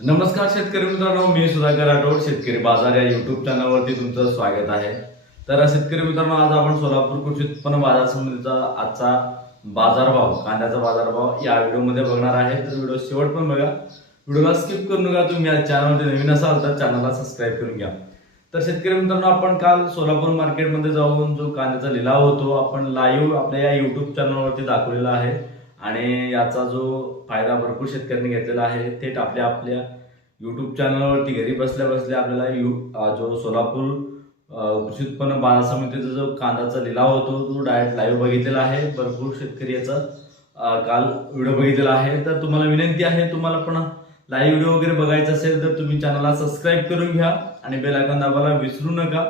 नमस्कार शेतकरी मित्रांनो मी सुधाकर राठोड शेतकरी बाजार या युट्यूब चॅनलवरती तुमचं स्वागत आहे. तर शेतकरी मित्रांनो आज आपण सोलापूर कृषी उत्पन्न बाजार समितीचा आजचा बाजारभाव कांद्याचा बाजारभाव या व्हिडिओमध्ये बघणार आहे. तर व्हिडिओ शेवट पण बघा. व्हिडिओला स्किप करू नका तुम्ही या चॅनलमध्ये नवीन असाल तर चॅनलला सबस्क्राईब करून घ्या. तर शेतकरी मित्रांनो आपण काल सोलापूर मार्केटमध्ये जाऊन जो कांद्याचा लिलाव होतो आपण लाईव्ह आपल्या या युट्यूब चॅनलवरती दाखवलेला आहे. आणि याचा जो फायदा भरपूर शेतकऱ्यांनी घेतलेला आहे. थेट आपल्या आपल्या युट्यूब चॅनलवरती घरी बसल्या बसल्या आपल्याला यू जो सोलापूर कृषी उत्पन्न बाजार समितीचा जो कांद्याचा लिलाव होतो तो डायरेक्ट लाईव्ह बघितलेला आहे. भरपूर शेतकरी याचा काल व्हिडिओ बघितलेला आहे. तर तुम्हाला विनंती आहे तुम्हाला पण लाईव्ह व्हिडिओ वगैरे बघायचा असेल तर तुम्ही चॅनलला सबस्क्राईब करून घ्या आणि बेल आयकॉन दाबायला विसरू नका.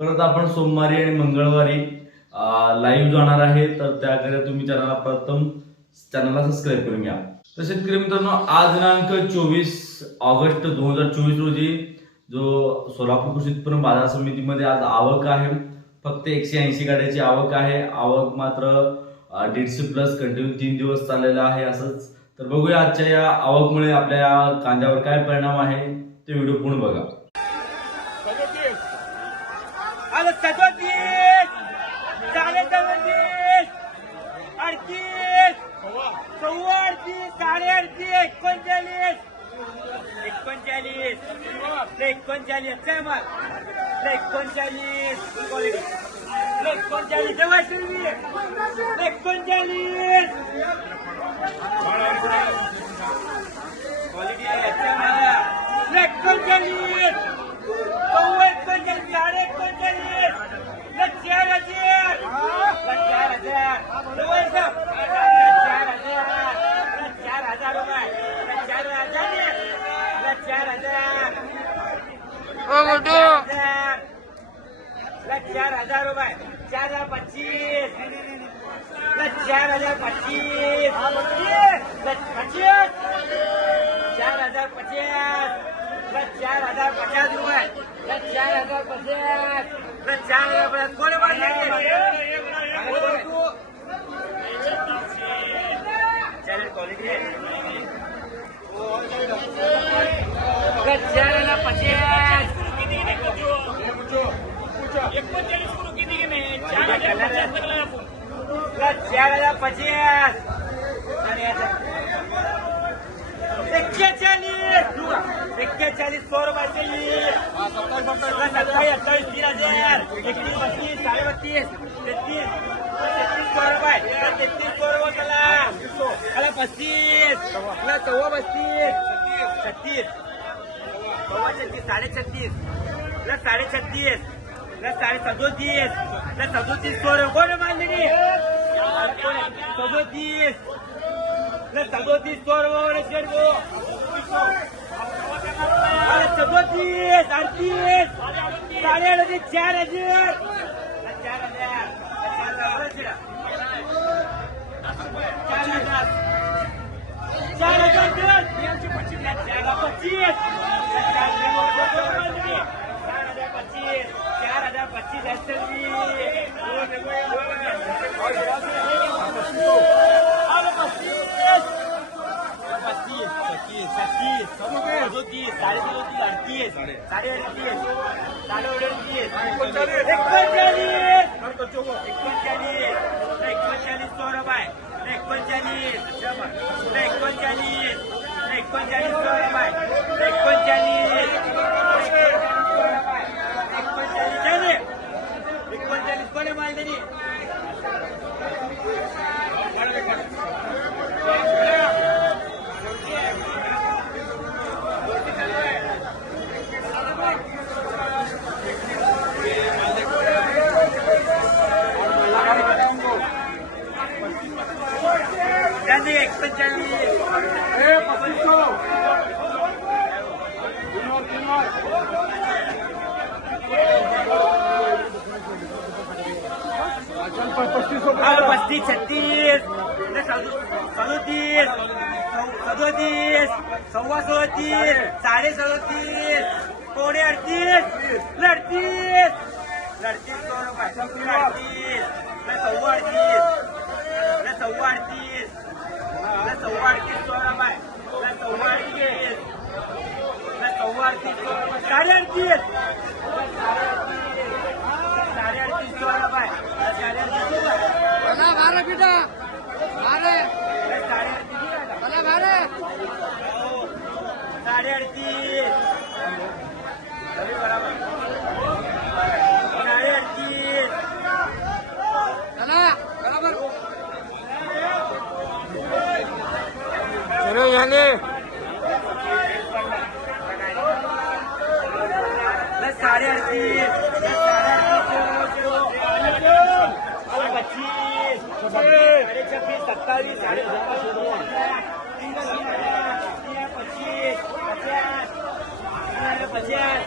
परत आपण सोमवारी आणि मंगळवारी लाईव्ह जाणार आहे. तर त्याकरिता तुम्ही चॅनलला प्रथम चॅनलला सबस्क्राईब करून घ्या. तर शेतकरी मित्रांनो आज दिनांक चोवीस ऑगस्ट दोन हजार चोवीस रोजी जो सोलापूर कृषी उत्पन्न बाजार समितीमध्ये आज आवक आहे. फक्त एकशे ऐंशी गाड्याची आवक आहे. आवक मात्र दीडशे प्लस कंटिन्यू तीन दिवस चाललेला आहे असंच. तर बघूया आजच्या या आवकमुळे आपल्या या कांद्यावर काय परिणाम आहे ते व्हिडिओ पूर्ण बघा सदोतीस आलं सदोतीस साडे सदोतीस अडतीस सव्वा अडतीस साडे अडतीस एकोणचाळीस एकोणचाळीस एकोणचाळीस काय मग एकोणचाळीस एकोणचाळीस जवळ तुम्ही एकोणचाळीस क्वालिटी आहे अच्छा मला एकोणचाळीस सव्वा एकोणचाळीस साडे एकोणचाळीस ल चार हजार ल चार हजार जवळ जा. ल चार हजार ल चार हजार रुपये ल चार हजार ल चार हजार ल चार हजार. ल चार हजार रुपये चार हजार पच्चीस ल चार हजार पच्चीस ल पच्चीस चार हजार पचास ल चार हजार पचास रुपये ल चार हजार पचास ल चार हजार पचास कोण चालेल क्वालिटी आहे ल चार हजार पचास ल चार हजार पचास आणि याचा एक्केचाळीस एक्केचाळीस सौ रुपये सत्तावीस अठ्ठावीस तीन हजार एकतीस बत्तीस साडे बत्तीस तेहतीस तेहतीस सौ रुपये तेहतीस सौ रुपये चला चला पस्तीस चला चौवा पस्तीस छत्तीस चौवा छत्तीस साडे छत्तीस प्लस साडे छत्तीस प्लस साडे सदोतीस प्लस सदोतीस सौ रुपये कोण मानलेली सदोतीस प्लस सदोतीस सौ रुपये शेड अरे सदोतीस अडतीस साडे अडतीस चार हजार चार हजार चार हजार चार हजार पच्चीस चार हजार पच्चीस चार हजार पच्चीस पस्तीस पस्तीस छत्तीस सदोतीस साडे सदोतीस अडतीस साडे अडतीस साडे अडतीस एकोणचाळीस एकोणचाळीस पस्तीस छत्तीस सदोतीस सदोतीस सव्वा सदोतीस साडे सदोतीस कोणे अडतीस. लढतीस लढतीस सौ अडतीस. सव्वा अडतीस. सव्वा अडतीस. सव्वा अडतीस सव्वा अडतीस. साडे अडतीस साडे अडतीस सोळा बाय साडे अडतीस मला बारा पिठा बारा साडे अडतीस मला बारा साडे अडतीस साडे अडतीस चला बरोबर सुरू झाले साडे अडतीस पच्चीस साडे छब्बीस सत्तावीस साडे पच्चीस पचास पचास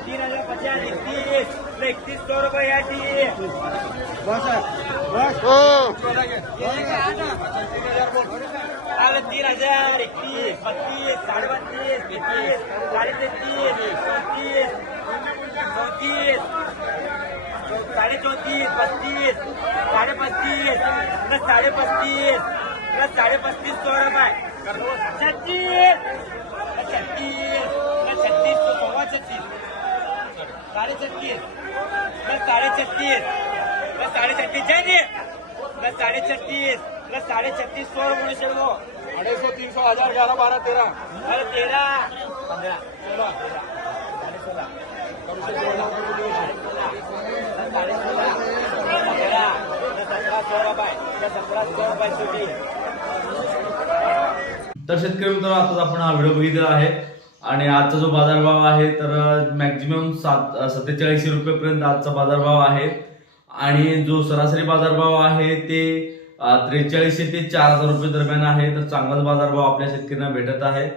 तीन हजार पचास एकतीस एकतीस सौ रुपये या टी हो आलं तीन हजार एकतीस बत्तीस साडे बत्तीस तेहतीस साडे तेहतीस एकतीस चौतीस. साडे चौतीस पस्तीस. साडे पस्तीस प्लस साडे पस्तीस प्लस साडे पस्तीस सौ रुपये. छत्तीस. छत्तीस. प्लस छत्तीस सव्वा छत्तीस. साडे छत्तीस प्लस साडे छत्तीस प्लस साडे छत्तीस जाएंगे प्लस साडे छत्तीस प्लस साडे छत्तीस सौ रुपये शेडगो अडीचशे तीन सौ हजार ग्यारह बारह तेरह अरे तेरा. पंधरा सोळा साडे सोळा साडे सोळा तर शेतकरी मित्रांनो आताच आपण हा व्हिडिओ बघितला आहे. आणि आजचा जो बाजारभाव आहे तर मॅक्झिमम सात सत्तेचाळीसशे रुपयेपर्यंत आजचा बाजारभाव आहे. आणि जो सरासरी बाजारभाव आहे ते त्रेचाळीसशे ते चार हजार रुपये दरम्यान आहे. तर चांगलाच बाजारभाव आपल्या शेतकऱ्यांना भेटत आहे.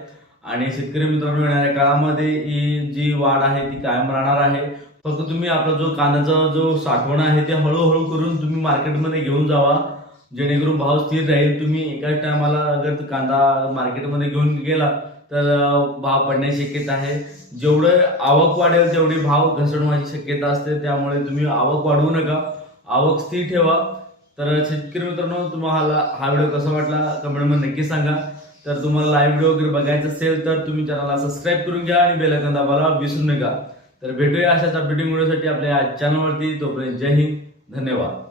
आणि शेतकरी मित्रांनो येणाऱ्या काळामध्ये ही जी वाढ आहे ती कायम राहणार आहे. फक्त तुम्ही आपला जो कांद्याचा जो साठवण आहे ते हळूहळू करून तुम्ही मार्केटमध्ये घेऊन जावा. जेणेकरून भाव स्थिर राहील. तुम्ही एकाच टायमाला अगर कांदा मार्केटमध्ये घेऊन गेला तर भाव पडण्याची शक्यता आहे. जेवढं आवक वाढेल तेवढी भाव घसरण्याची शक्यता असते. त्यामुळे तुम्ही आवक वाढवू नका. आवक स्थिर ठेवा. तर शेतकरी मित्रांनो तुम्हाला हा व्हिडिओ कसा वाटला? कमेंटमध्ये नक्की सांगा. तर तुम्हाला लाईव्ह व्हिडिओ वगैरे बघायचं असेल तर तुम्ही चॅनलला सबस्क्राईब करून घ्या आणि बेल आयकॉन दाबायला विसरू नका. तर भेटूया अशाच अपडेटिंग व्हिडिओसाठी आपल्या चॅनलवरती तोपर्यंत जय हिंद. धन्यवाद.